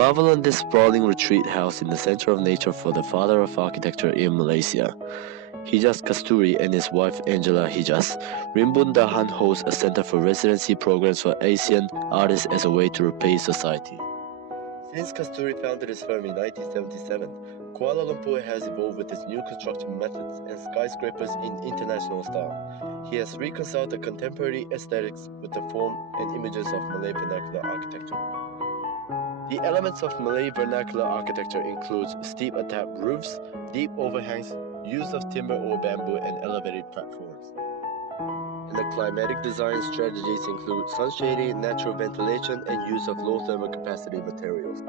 Marvel on this sprawling retreat house in the center of nature for the father of architecture in Malaysia, Hijaz Kasturi, and his wife Angela Hijaz. Rimbun Dahan hosts a center for residency programs for Asian artists as a way to replace society. Since Kasturi founded his firm in 1977, Kuala Lumpur has evolved with its new construction methods and skyscrapers in international style. He has reconciled the contemporary aesthetics with the form and images of Malay vernacular architecture. The elements of Malay vernacular architecture includes steep atap roofs, deep overhangs, use of timber or bamboo, and elevated platforms. And the climatic design strategies include sun shading, natural ventilation, and use of low thermal capacity materials.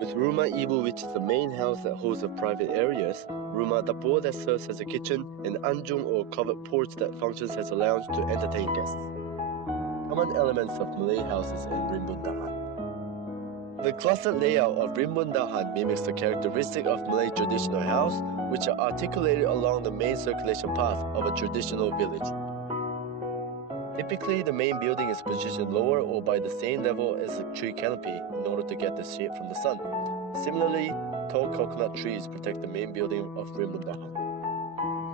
With Rumah Ibu, which is the main house that hosts the private areas, Rumah Dapur that serves as a kitchen, and Anjung or covered porch that functions as a lounge to entertain guests. Common elements of Malay houses in Rimbun Dahan. The clustered layout of Rimbun Dahan mimics the characteristic of Malay traditional house, which are articulated along the main circulation path of a traditional village. Typically, the main building is positioned lower or by the same level as the tree canopy in order to get the shade from the sun. Similarly, tall coconut trees protect the main building of Rimbun Dahan.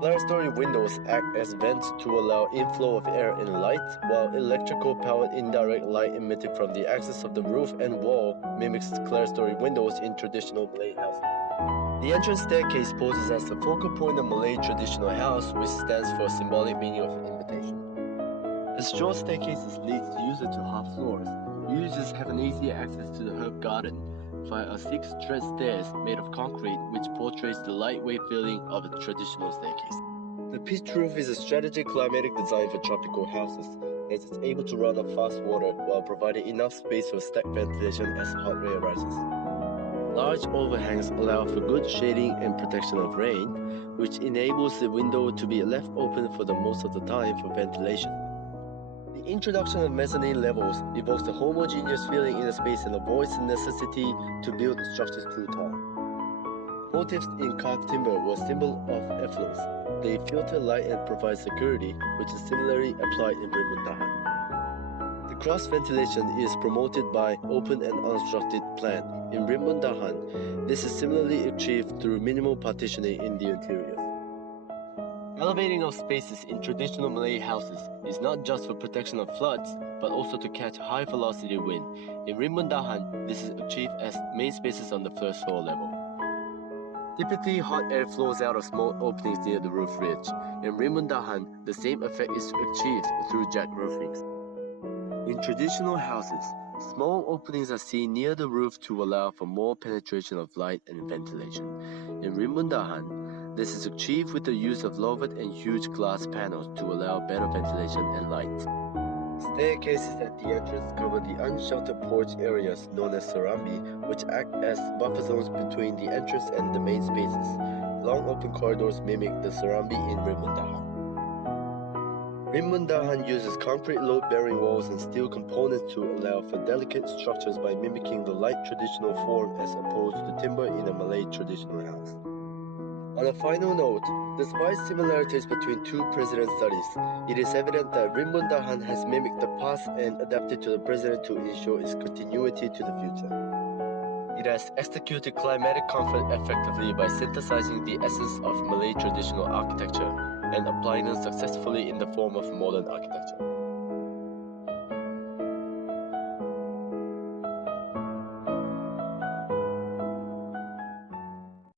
Clerestory windows act as vents to allow inflow of air and light, while electrical-powered indirect light emitted from the axis of the roof and wall mimics clerestory windows in traditional Malay houses. The entrance staircase poses as the focal point of Malay traditional house, which stands for a symbolic meaning of invitation. The short staircases lead the user to half floors. Users have an easier access to the herb garden via a 6-tread stairs made of concrete, which portrays the lightweight feeling of a traditional staircase. The pitched roof is a strategic climatic design for tropical houses, as it's able to run off fast water while providing enough space for stacked ventilation as hot air rises. Large overhangs allow for good shading and protection of rain, which enables the window to be left open for the most of the time for ventilation. The introduction of mezzanine levels evokes a homogeneous feeling in the space and avoids the necessity to build structures too tall. Motifs in carved timber were a symbol of affluence. They filter light and provide security, which is similarly applied in Rimbun Dahan. The cross ventilation is promoted by open and unobstructed plan. In Rimbun Dahan, this is similarly achieved through minimal partitioning in the interior. Elevating of spaces in traditional Malay houses is not just for protection of floods, but also to catch high-velocity wind. In Rimbun Dahan, this is achieved as main spaces on the first floor level. Typically, hot air flows out of small openings near the roof ridge. In Rimbun Dahan, the same effect is achieved through jack roofings. In traditional houses, small openings are seen near the roof to allow for more penetration of light and ventilation. In Rimbun Dahan, this is achieved with the use of louvered and huge glass panels to allow better ventilation and light. Staircases at the entrance cover the unsheltered porch areas known as Serambi, which act as buffer zones between the entrance and the main spaces. Long open corridors mimic the Serambi in Rimbun Dahan. Rimbun Dahan uses concrete load-bearing walls and steel components to allow for delicate structures by mimicking the light traditional form as opposed to timber in a Malay traditional house. On a final note, despite similarities between two president studies, it is evident that Rimbun Dahan has mimicked the past and adapted to the present to ensure its continuity to the future. It has executed climatic comfort effectively by synthesizing the essence of Malay traditional architecture and applying them successfully in the form of modern architecture.